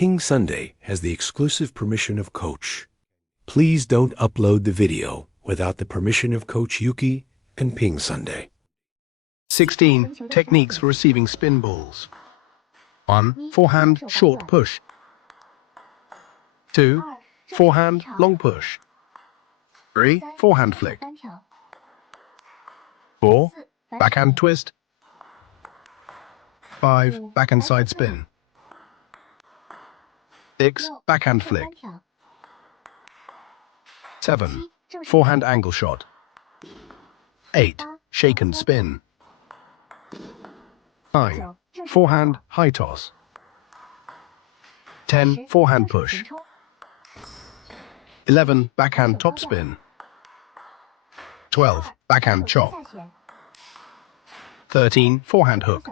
PingSunday has the exclusive permission of Coach. Please don't upload the video without the permission of Coach YouQi and PingSunday. 16 techniques for receiving spin balls. 1. Forehand short push. 2. Forehand long push. 3. Forehand flick. 4. Backhand twist. 5. Backhand side spin. 6. Backhand flick. 7. Forehand angle shot. 8. Shake and spin. 9. Forehand high toss. 10. Forehand push. 11. Backhand top spin. 12. Backhand chop. 13. Forehand hook.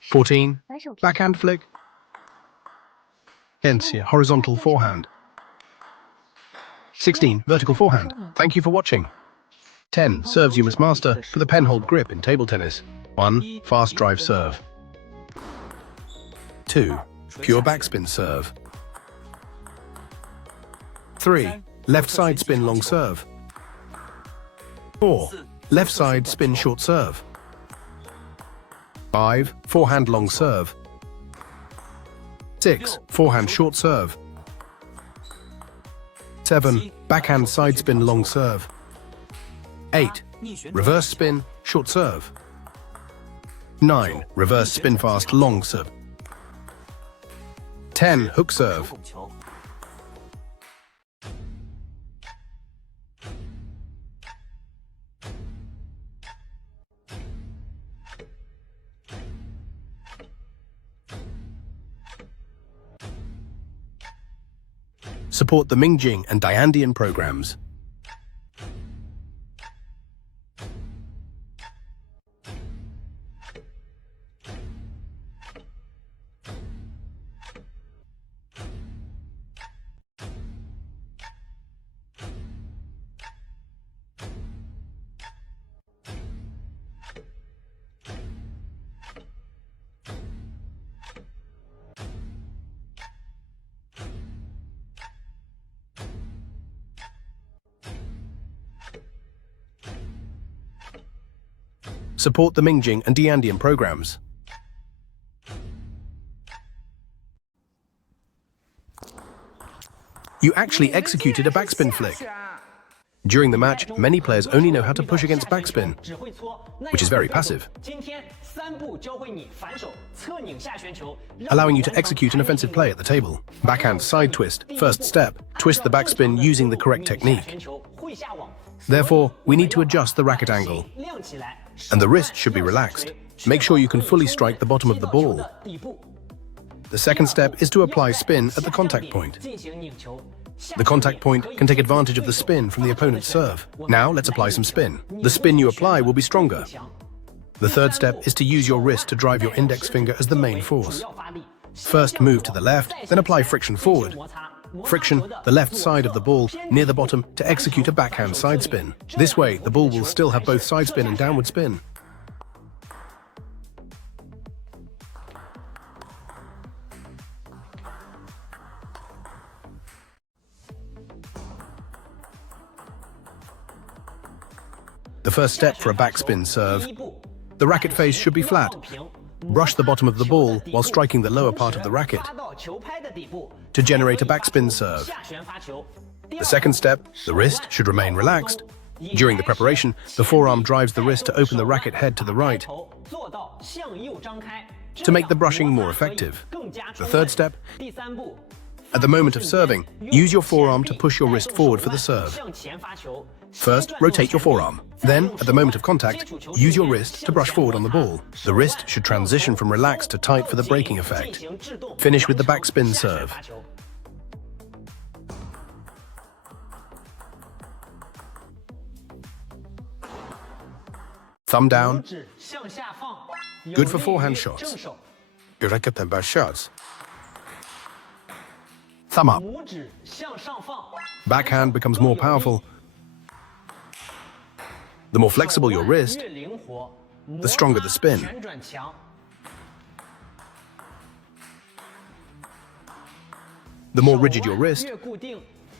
14. Backhand flick. 15. Horizontal forehand. 16. Vertical forehand. Thank you for watching. 10. Serves you must master for the penhold grip in table tennis. 1. Fast drive serve. 2. Pure backspin serve. 3. Left side spin long serve. 4. Left side spin short serve. 5. Forehand long serve. 6. Forehand short serve. 7. Backhand side spin long serve. 8. Reverse spin short serve. 9. Reverse spin fast long serve. 10. Hook serve. Support the Mingjing and Diandian programs. Support the Mingjing and Diandian programs. You actually executed a backspin flick. During the match, many players only know how to push against backspin, which is very passive, allowing you to execute an offensive play at the table. Backhand side twist, first step, twist the backspin using the correct technique. Therefore, we need to adjust the racket angle, and the wrist should be relaxed. Make sure you can fully strike the bottom of the ball. The second step is to apply spin at the contact point. The contact point can take advantage of the spin from the opponent's serve. Now let's apply some spin. The spin you apply will be stronger. The third step is to use your wrist to drive your index finger as the main force. First move to the left, then apply friction forward. Friction, the left side of the ball, near the bottom, to execute a backhand side spin. This way, the ball will still have both side spin and downward spin. The first step for a backspin serve. The racket face should be flat. Brush the bottom of the ball while striking the lower part of the racket to generate a backspin serve. The second step, the wrist should remain relaxed. During the preparation, the forearm drives the wrist to open the racket head to the right to make the brushing more effective. The third step, at the moment of serving, use your forearm to push your wrist forward for the serve. First, rotate your forearm. Then, at the moment of contact, use your wrist to brush forward on the ball. The wrist should transition from relaxed to tight for the breaking effect. Finish with the backspin serve. Thumb down. Good for forehand shots. Irregular shots. Thumb up. Backhand becomes more powerful. The more flexible your wrist, the stronger the spin. The more rigid your wrist,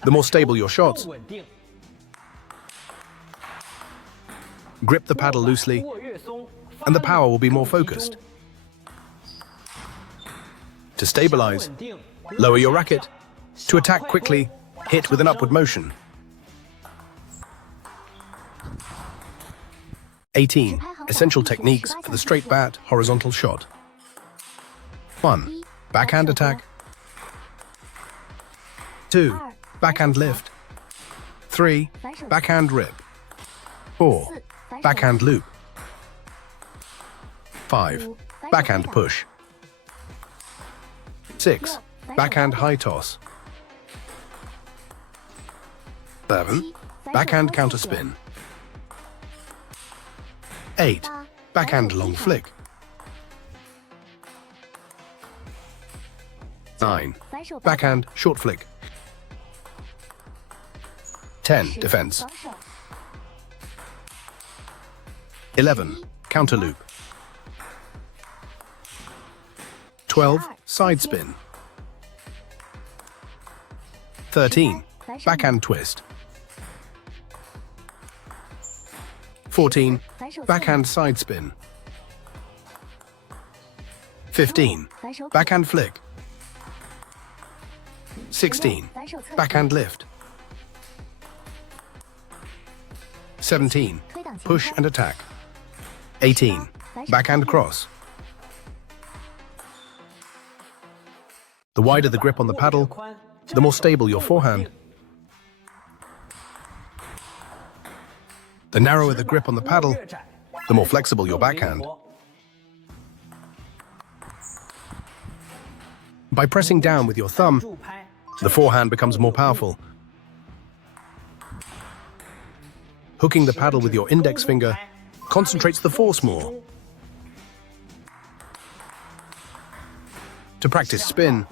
the more stable your shots. Grip the paddle loosely, and the power will be more focused. To stabilize, lower your racket. To attack quickly, hit with an upward motion. 18. Essential techniques for the straight bat horizontal shot. 1. Backhand attack. 2. Backhand lift. 3. Backhand rip. 4. Backhand loop. 5. Backhand push. 6. Backhand high toss. 7. Backhand counter spin. 8. Backhand long flick. 9. Backhand short flick. 10. Defense. 11. Counter loop. 12. Side spin. 13. Backhand twist. 14. Backhand side spin. 15. Backhand flick. 16. Backhand lift. 17. Push and attack. 18. Backhand cross. The wider the grip on the paddle, the more stable your forehand. The narrower the grip on the paddle, the more flexible your backhand. By pressing down with your thumb, the forehand becomes more powerful. Hooking the paddle with your index finger concentrates the force more. To practice spin,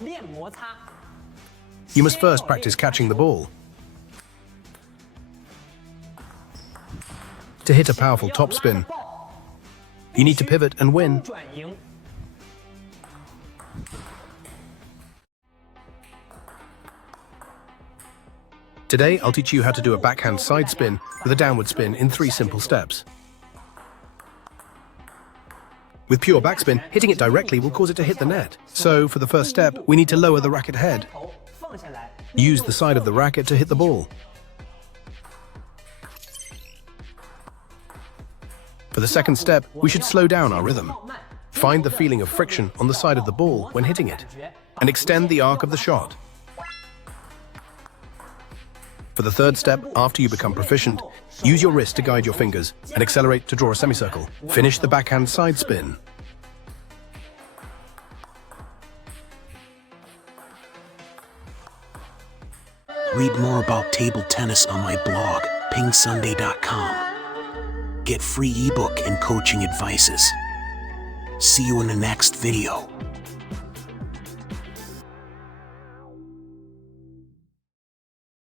you must first practice catching the ball. To hit a powerful topspin, you need to pivot and win. Today, I'll teach you how to do a backhand side spin with a downward spin in 3 simple steps. With pure backspin, hitting it directly will cause it to hit the net. So, for the first step, we need to lower the racket head. Use the side of the racket to hit the ball. For the second step, we should slow down our rhythm. Find the feeling of friction on the side of the ball when hitting it, and extend the arc of the shot. For the third step, after you become proficient, use your wrist to guide your fingers and accelerate to draw a semicircle. Finish the backhand side spin. Read more about table tennis on my blog, PingSunday.com. Get free ebook and coaching advices. See you in the next video.